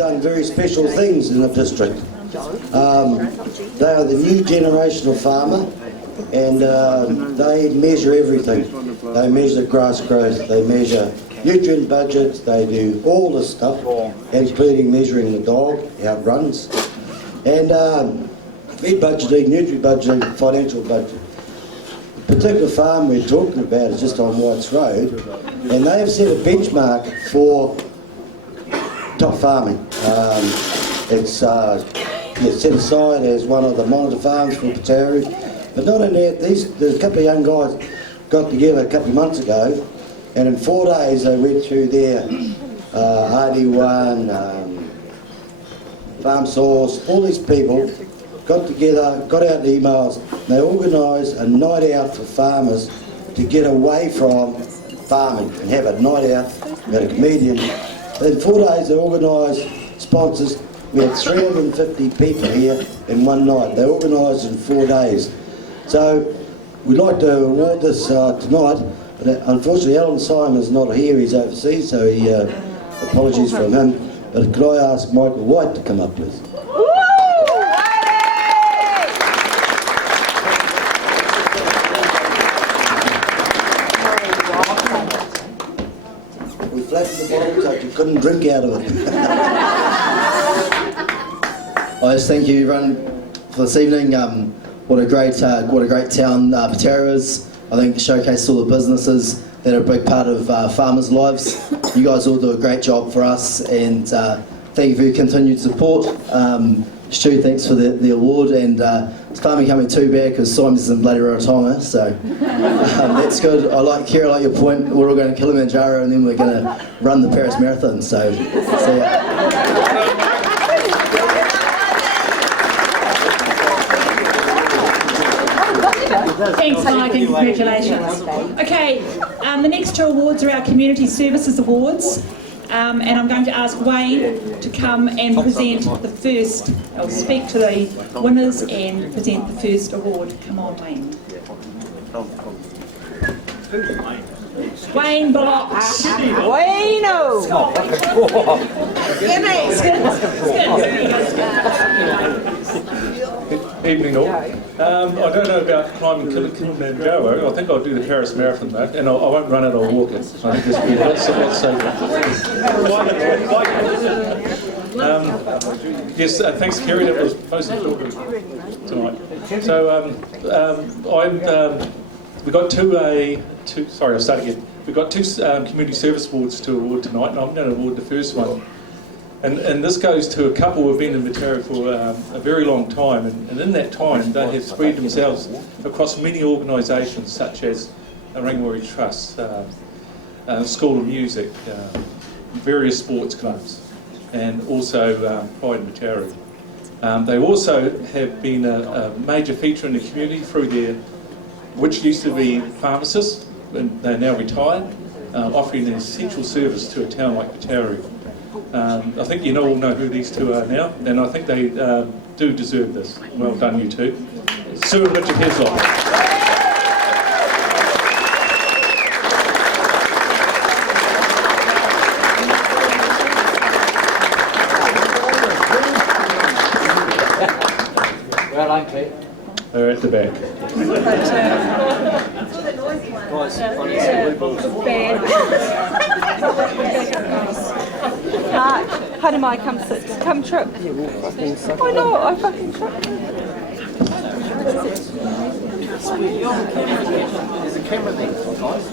done very special things in the district. They are the new generation of farmer, and they measure everything. They measure grass growth, they measure nutrient budgets, they do all this stuff, including measuring the dog, how it runs, and feed budgeting, nutrient budgeting, financial budgeting. The particular farm we're talking about is just on Whites Road, and they have set a benchmark for top farming. It's set aside as one of the monitor farms for Pataru. But not only that, there's a couple of young guys got together a couple of months ago, and in 4 days they went through their RD1, Farm Source, all these people got together, got out the emails, and they organised a night out for farmers to get away from farming and have a night out. We had a comedian. In 4 days they organised sponsors. We had 350 people here in one night. They organised in 4 days. So we'd like to award this tonight. But unfortunately Alan Simon's not here, he's overseas, so apologies from him. But could I ask Michael White to come up, please? We flattened the bottle so you couldn't drink out of it. I just thank you everyone for this evening. What a great town Pataru is. I think it showcases all the businesses that are a big part of farmers' lives. You guys all do a great job for us, and thank you for your continued support. Stu, thanks for the award, and it's farming coming too bad because Simon's in bloody Rarotonga, so that's good. I like your point. We're all going to Kilimanjaro and then we're going to run the Paris Marathon, so see ya. Thanks, Mike, and congratulations. Okay, the next two awards are our Community Services Awards, and I'm going to ask Wayne to come and present the first, or speak to the winners and present the first award. Come on, Wayne. Wayne Blocks. Wayno! Evening all. I don't know about climbing Kilimanjaro. I think I'll do the Paris Marathon, mate, and I won't run it, I'll walk it. I think this will be lots safer. Yes, thanks Kerry, that was most important tonight. So we got sorry, I'll start again. We've got two community service awards to award tonight, and I'm going to award the first one. And this goes to a couple who have been in Pataru for a very long time, and in that time they have spread themselves across many organisations such as Rangawari Trust, School of Music, various sports clubs, and also Pride in Pataru. They also have been a major feature in the community through their, which used to be pharmacists, and they're now retired, offering an essential service to a town like Pataru. I think you all know who these two are now, and I think they do deserve this. Well done, you two. Sue and Richard Heslop. Well done, Claire. They're at the back. How do I come sit? Come trip. I know, I fucking trip. There's a camera there, guys.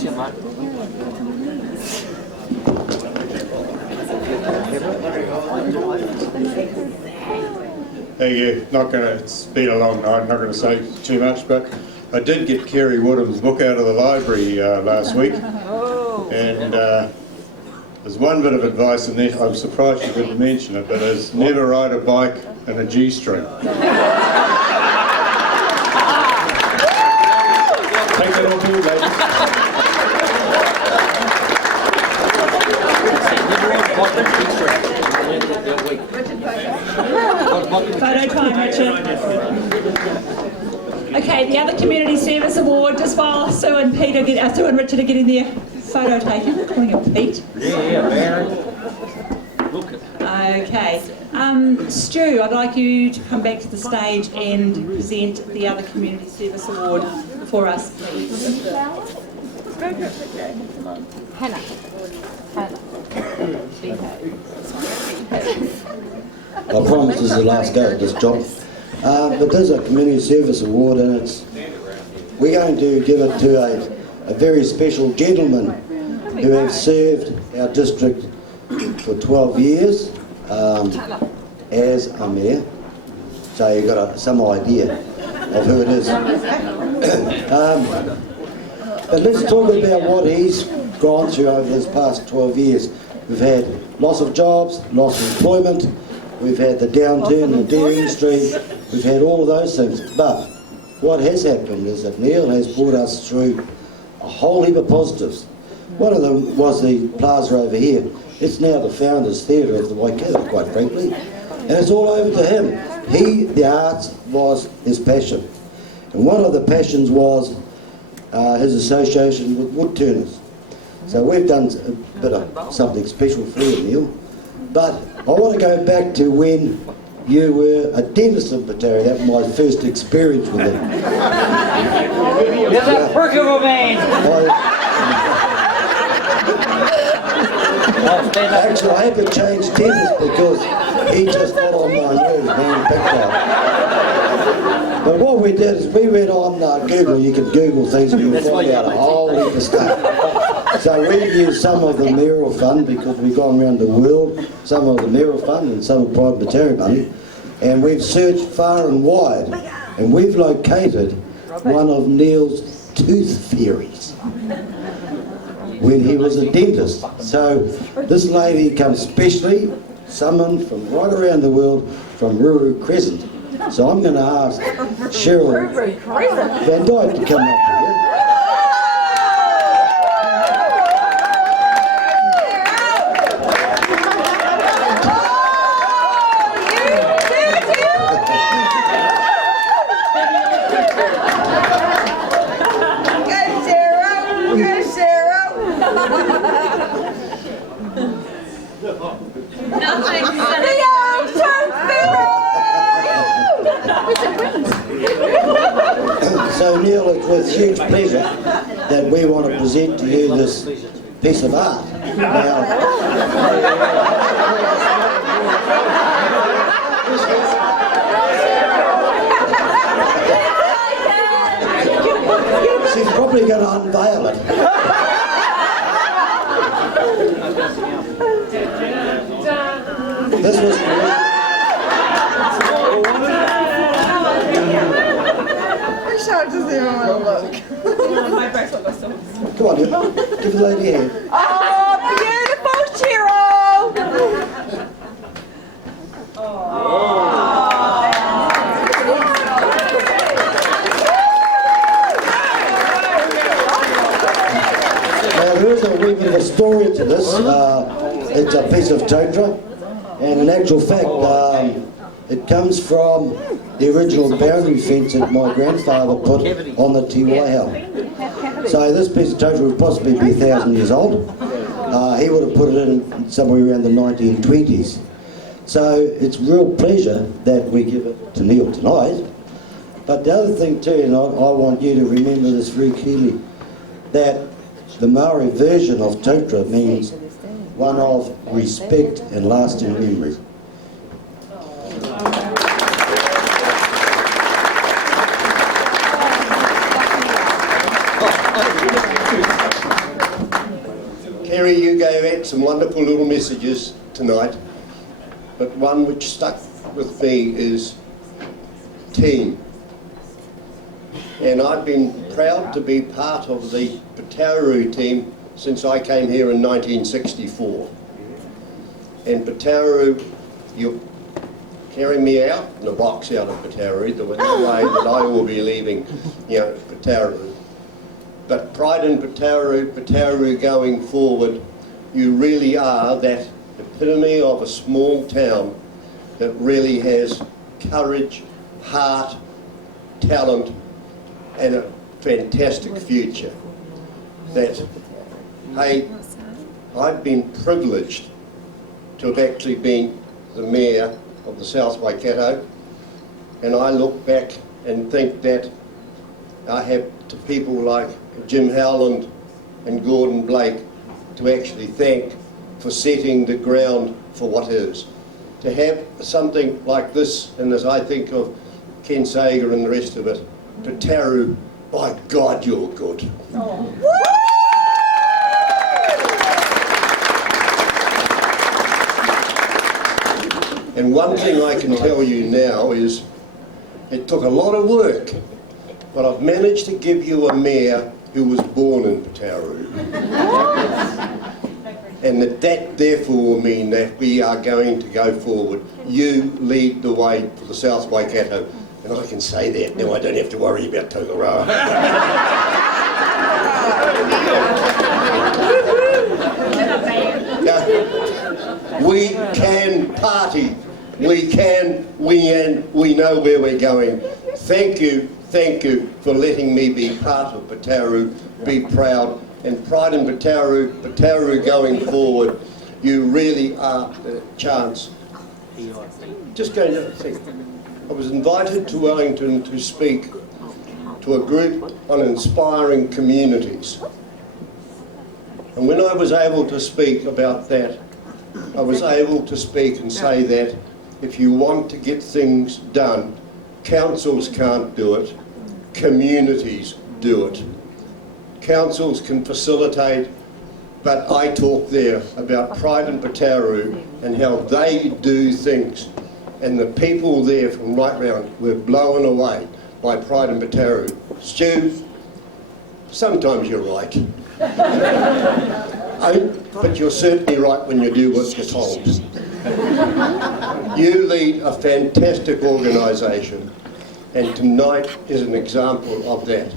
Cheers, mate. Thank you. It's been a long night, I'm not going to say too much, but I did get Kerry Woodham's book out of the library last week, and there's one bit of advice in there, I'm surprised you didn't mention it, but it's never ride a bike in a G-string. Take that on board, ladies. Photo time, Richard. Okay, the other Community Service Award, just while Sue and Richard are getting their photo taken, calling it Pete. Yeah, Barry. Look, Okay. Stu, I'd like you to come back to the stage and present the other Community Service Award for us, please. Hannah. I promise this is the last go at this job. But there's a Community Service Award, and we're going to give it to a very special gentleman who has served our district for 12 years as a mayor. So you've got some idea of who it is. But let's talk about what he's gone through over this past 12 years. We've had loss of jobs, loss of employment, we've had the downturn in the dairy industry, we've had all of those things. But what has happened is that Neil has brought us through a whole heap of positives. One of them was the plaza over here. It's now the Founders Theatre of the Waikato, quite frankly. And it's all over to him. The arts was his passion. And one of the passions was his association with woodturners. So we've done a bit of something special for you, Neil. But I want to go back to when you were a dentist in Pataria. That was my first experience with it. He's a prick of a man. Actually, I had to change dentists because he just got on my nerves being picked up. But what we did is we went on Google. You can Google things and you'll find out a whole heap of stuff. So we used some of the mayoral fund because we've gone around the world, some of the mayoral fund and some of private Pataria money, and we've searched far and wide, and we've located one of Neil's tooth fairies when he was a dentist. So this lady comes specially summoned from right around the world from Ruru Crescent. So I'm going to ask Cheryl Van Dyke to come up here. So Neil, it's with huge pleasure that we want to present to you this piece of art. Now, she's probably going to unveil it. This was Doesn't even want to look. come on, give the lady a hand. Oh, beautiful, Cheryl! Now there is a wee bit of a story to this. It's a piece of tundra, and in actual fact, it comes from the original boundary fence that my grandfather put on the Tiwai Hill. So this piece of tundra would possibly be 1,000 years old. He would have put it in somewhere around the 1920s. So it's real pleasure that we give it to Neil tonight. But the other thing too, and I want you to remember this very clearly, that the Maori version of tundra means one of respect and lasting memory. Kerry, you gave out some wonderful little messages tonight, but one which stuck with me is team. And I've been proud to be part of the Pataru team since I came here in 1964. And Pataru, you carry me out in a box out of Pataru. There was no way that I will be leaving, Pataru. But pride in Pataru, Pataru going forward, you really are that epitome of a small town that really has courage, heart, talent, and a fantastic future. That, hey, I've been privileged to have actually been the mayor of the South Waikato, and I look back and think that I have to people like Jim Howland and Gordon Blake to actually thank for setting the ground for what is. To have something like this, and as I think of Ken Sager and the rest of it, Pataru, by God you're good. And one thing I can tell you now is it took a lot of work, but I've managed to give you a mayor who was born in Pataru. And that therefore will mean that we are going to go forward. You lead the way for the South Waikato. And I can say that now, I don't have to worry about Tokoroa. We can party. We can, we know where we're going. Thank you for letting me be part of Pataru, be proud, and pride in Pataru going forward. You really are the chance. Just going to think, I was invited to Wellington to speak to a group on inspiring communities. And when I was able to speak about that, I was able to speak and say that if you want to get things done, councils can't do it, communities do it. Councils can facilitate, but I talk there about Pride in Pataru and how they do things. And the people there from right round were blown away by Pride in Pataru. Stu, sometimes you're right. But you're certainly right when you do what you're told. You lead a fantastic organisation, and tonight is an example of that.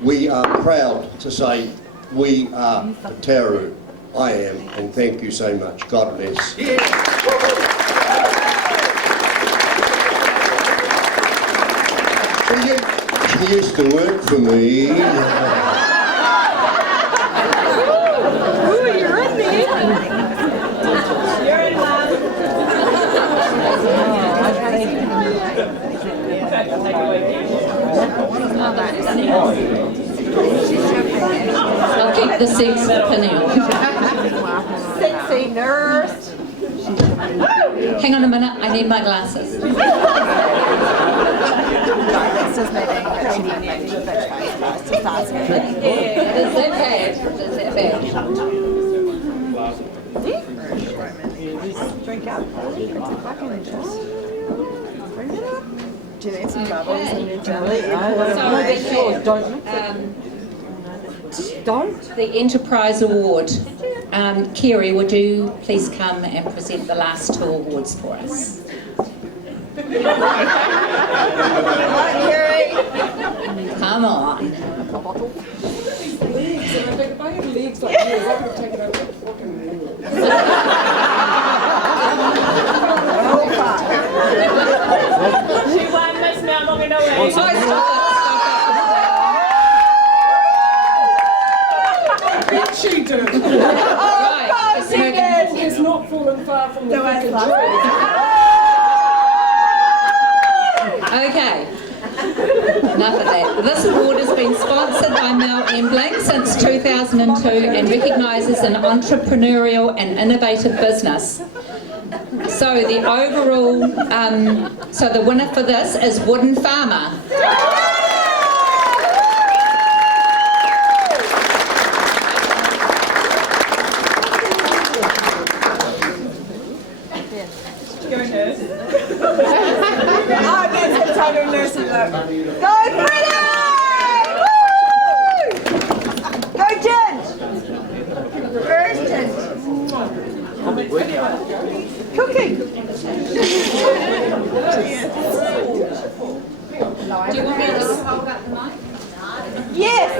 We are proud to say we are Pataru. I am, and thank you so much. God bless. He used to work for me. I'll keep the sex Peniel. Sexy nurse. Hang on a minute, I need my glasses. Is that bad? Is that bad? Drink up. Do you need some bubbles in your jelly? Don't. The Enterprise Award. Kerry, would you please come and present the last two awards for us? Come on. If I had legs like yours, I could have taken over the fucking wall. She won, Miss Mount, not going away. She did. Right, It's not fallen far from the fucking tree. okay. Enough of that. This award has been sponsored by Mel Embling since 2002 and recognises an entrepreneurial and innovative business. So the overall, so the winner for this is Wooden Farmer. Go nurse. Oh, that's the type of nurse look. Go Freddie! Woo! Go Jen! Where's Jen? Cooking. Do you want me to hold up the mic? Yes!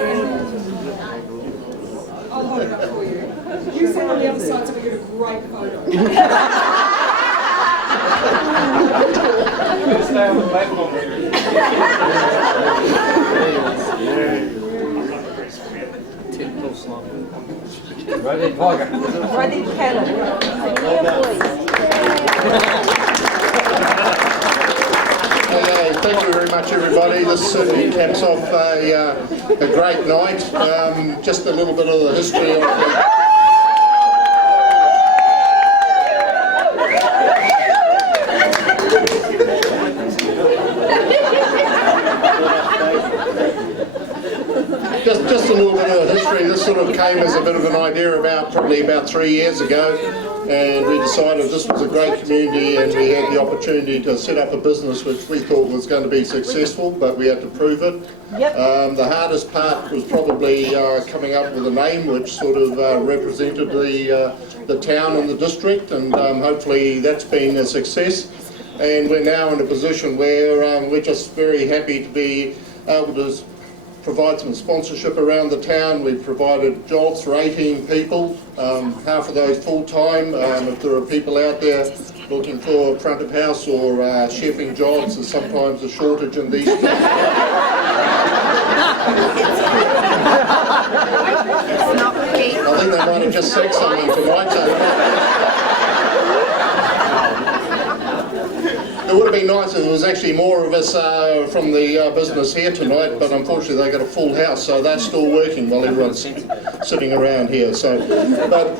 I'll hold it up for you. You sit on the other side so we get a great photo. Stay on the platform. Ready, Caleb. Here, please. much, everybody. This certainly caps off a great night. Just a little bit of the history of the... Just a little bit of history. This sort of came as a bit of an idea probably about 3 years ago, and we decided this was a great community and we had the opportunity to set up a business which we thought was going to be successful, but we had to prove it. The hardest part was probably coming up with a name which sort of represented the town and the district, and hopefully that's been a success. And we're now in a position where we're just very happy to be able to provide some sponsorship around the town. We've provided jobs for 18 people, half of those full-time. If there are people out there looking for front of house or chefing jobs, there's sometimes a shortage in these jobs. I think they might have just said something tonight. It would have been nice if there was actually more of us from the business here tonight, but unfortunately they got a full house, so they're still working while everyone's sitting around here. So, but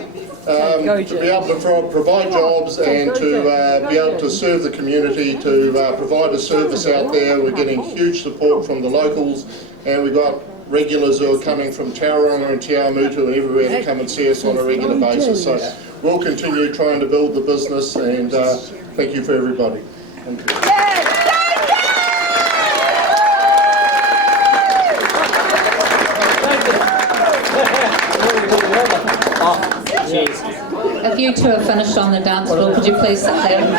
to be able to provide jobs and to be able to serve the community, to provide a service out there, we're getting huge support from the locals, and we've got regulars who are coming from Tauranga and Te Awamutu and everywhere to come and see us on a regular basis. So we'll continue trying to build the business, and thank you for everybody. Thank you. If you two are finished on the dance floor, could you please sit down?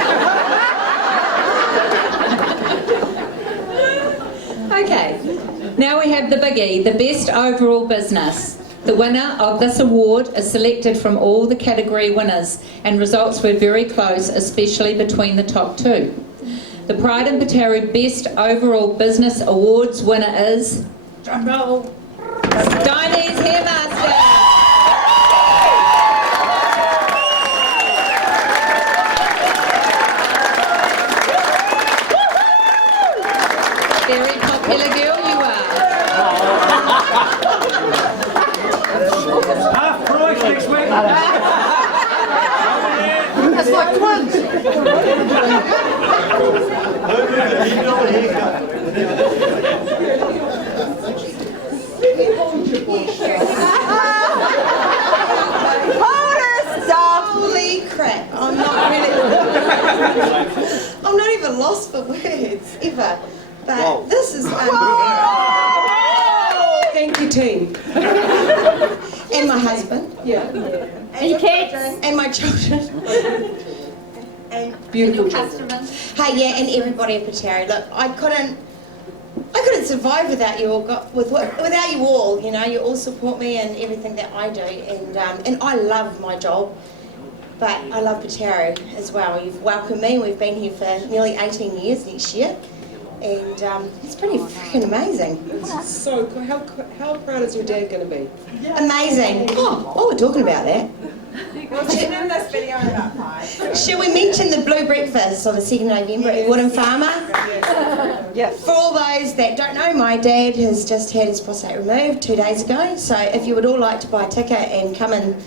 Okay, now we have the biggie, the best overall business. The winner of this award is selected from all the category winners, and results were very close, especially between the top two. The Pride in Pataru Best Overall Business Awards winner is... drum roll. Diney's Hairmaster. Very popular girl you are. Half price next week. That's like twins. Holy crap, I'm not even lost for words, ever. But this is thank you, team. And my husband. Yeah. And your kids. And my children. And beautiful customers. Hey, yeah, and everybody in Pataru. Look, I couldn't survive without you all. Without you all, you know, you all support me in everything that I do, and I love my job, but I love Pataru as well. You've welcomed me. We've been here for nearly 18 years next year, and it's pretty freaking amazing. So, how proud is your dad going to be? Amazing. Oh, we're talking about that. What's in this video about pie? Shall we mention the Blue Breakfast on the 2nd of November at Wooden Farmer? Yes. For all those that don't know, my dad has just had his prostate removed 2 days ago, so if you would all like to buy a ticket and come and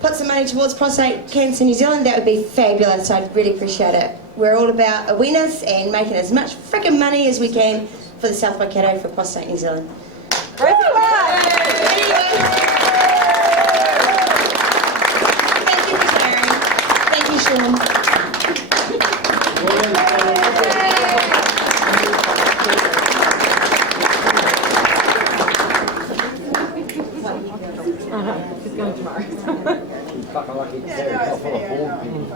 put some money towards prostate cancer New Zealand, that would be fabulous. I'd really appreciate it. We're all about awareness and making as much freaking money as we can for the South Waikato for Prostate New Zealand. Great. Sean. She's going tomorrow. Fucking lucky to carry a full of old people.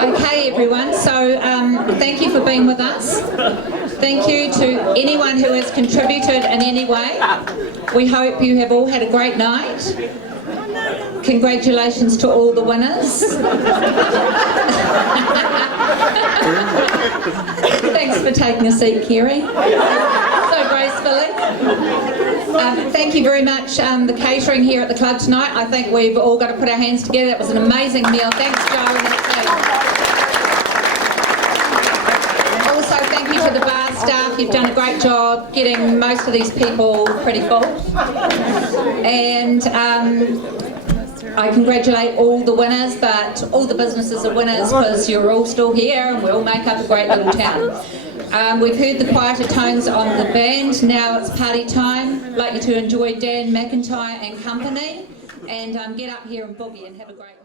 Okay, everyone, so thank you for being with us. Thank you to anyone who has contributed in any way. We hope you have all had a great night. Congratulations to all the winners. Thanks for taking a seat, Kerry. So gracefully. Thank you very much, the catering here at the club tonight. I think we've all got to put our hands together. It was an amazing meal. Thanks, Joe and that team. Also, thank you to the bar staff. You've done a great job getting most of these people pretty full. And I congratulate all the winners, but all the businesses are winners because you're all still here and we all make up a great little town. We've heard the quieter tones on the band. Now it's party time. I'd like you to enjoy Dan McIntyre and company, and get up here and boogie and have a great